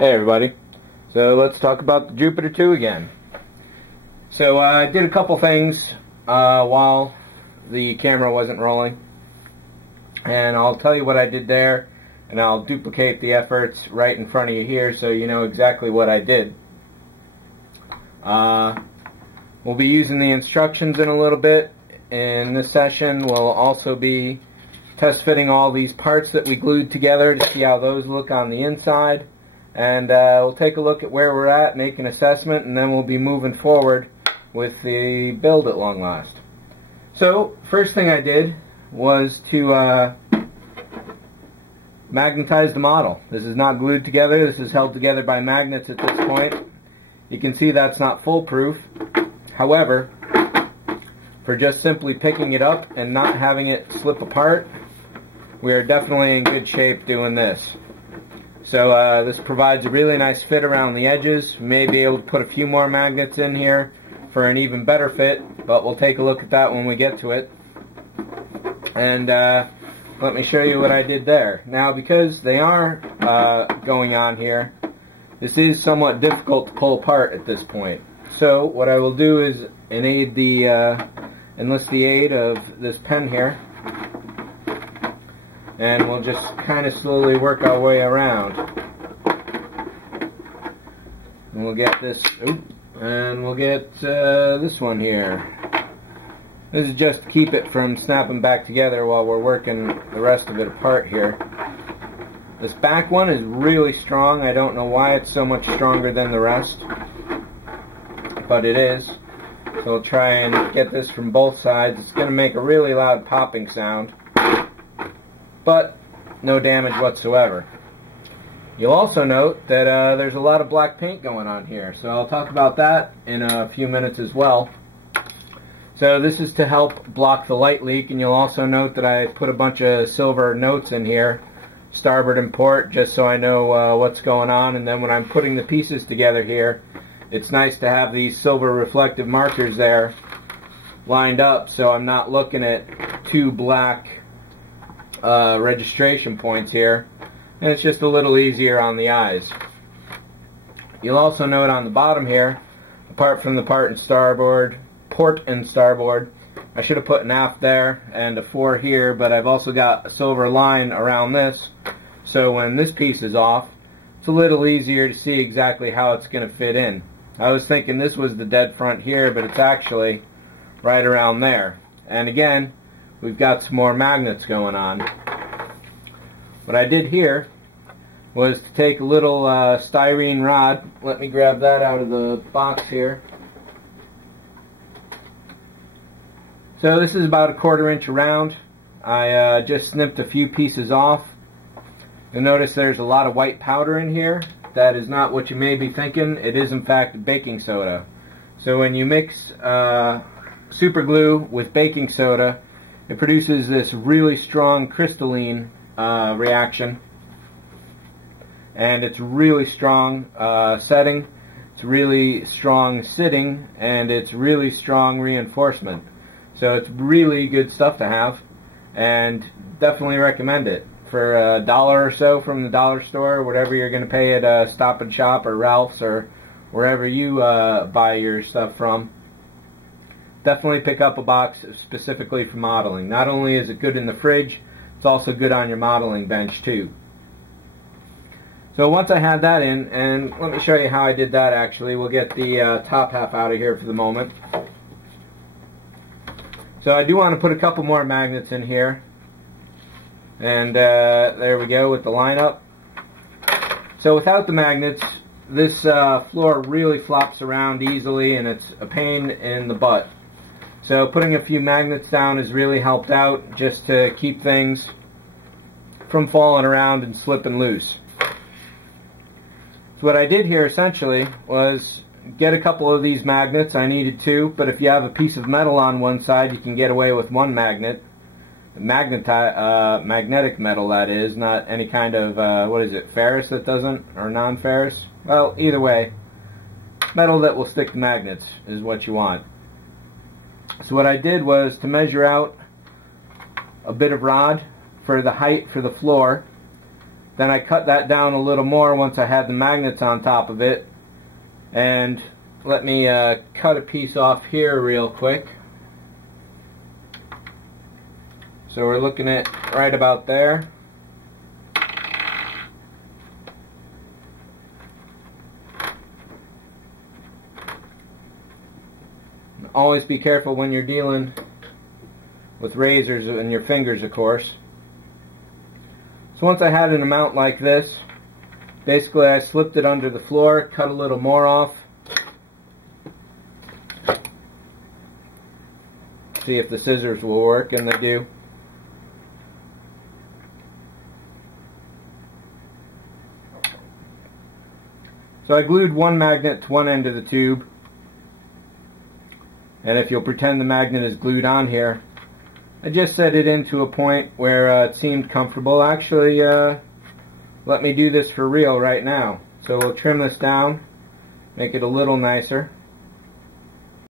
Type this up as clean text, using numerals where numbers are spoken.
Hey everybody, so let's talk about the Jupiter 2 again. So I did a couple things while the camera wasn't rolling, and I'll tell you what I did there, and I'll duplicate the efforts right in front of you here so you know exactly what I did. We'll be using the instructions in a little bit. In this session we'll also be test fitting all these parts that we glued together to see how those look on the inside. And we'll take a look at where we're at, make an assessment, and then we'll be moving forward with the build at long last. So, first thing I did was to magnetize the model. This is not glued together, this is held together by magnets at this point. You can see that's not foolproof. However, for just simply picking it up and not having it slip apart, we are definitely in good shape doing this. So this provides a really nice fit around the edges. We may be able to put a few more magnets in here for an even better fit, but we'll take a look at that when we get to it. And let me show you what I did there. Now, because they are going on here, this is somewhat difficult to pull apart at this point. So what I will do is enlist the aid of this pen here, and we'll just kind of slowly work our way around. And we'll get this, and we'll get this one here. This is just to keep it from snapping back together while we're working the rest of it apart here. This back one is really strong. I don't know why it's so much stronger than the rest, but it is. So we'll try and get this from both sides. It's going to make a really loud popping sound, but no damage whatsoever. You'll also note that there's a lot of black paint going on here, so I'll talk about that in a few minutes as well. So this is to help block the light leak, and you'll also note that I put a bunch of silver notes in here, starboard and port, just so I know what's going on. And then when I'm putting the pieces together here, it's nice to have these silver reflective markers there lined up so I'm not looking at two black registration points here, and it's just a little easier on the eyes. You'll also note on the bottom here, apart from the port and starboard, I should have put an aft there and a fore here, but I've also got a silver line around this, so when this piece is off, it's a little easier to see exactly how it's going to fit in. I was thinking this was the dead front here, but it's actually right around there. And again, we've got some more magnets going on. What I did here was to take a little styrene rod. Let me grab that out of the box here. So this is about 1/4 inch around. I just snipped a few pieces off. You'll notice there's a lot of white powder in here. That is not what you may be thinking. It is in fact baking soda. So when you mix super glue with baking soda, it produces this really strong crystalline reaction, and it's really strong setting, it's really strong sitting, and it's really strong reinforcement. So it's really good stuff to have, and definitely recommend it. For $1 or so from the dollar store, whatever you're going to pay at Stop and Shop or Ralph's or wherever you buy your stuff from, definitely pick up a box specifically for modeling. Not only is it good in the fridge, it's also good on your modeling bench too. So once I had that in, and let me show you how I did that actually. We'll get the top half out of here for the moment. So I do want to put a couple more magnets in here. And there we go with the lineup. So without the magnets, this floor really flops around easily, and it's a pain in the butt. So putting a few magnets down has really helped out, just to keep things from falling around and slipping loose. So what I did here essentially was get a couple of these magnets. I needed 2, but if you have a piece of metal on one side, you can get away with 1 magnet. Magnetic metal, that is, not any kind of, what is it, ferrous that doesn't, or non-ferrous? Well, either way, metal that will stick to magnets is what you want. So what I did was to measure out a bit of rod for the height for the floor. Then I cut that down a little more once I had the magnets on top of it. And let me cut a piece off here real quick. So we're looking at right about there. Always be careful when you're dealing with razors and your fingers, of course. So once I had an amount like this, basically I slipped it under the floor, cut a little more off. See if the scissors will work, and they do. So I glued one magnet to one end of the tube, and if you'll pretend the magnet is glued on here, I just set it into a point where it seemed comfortable. Actually, let me do this for real right now. So we'll trim this down, make it a little nicer.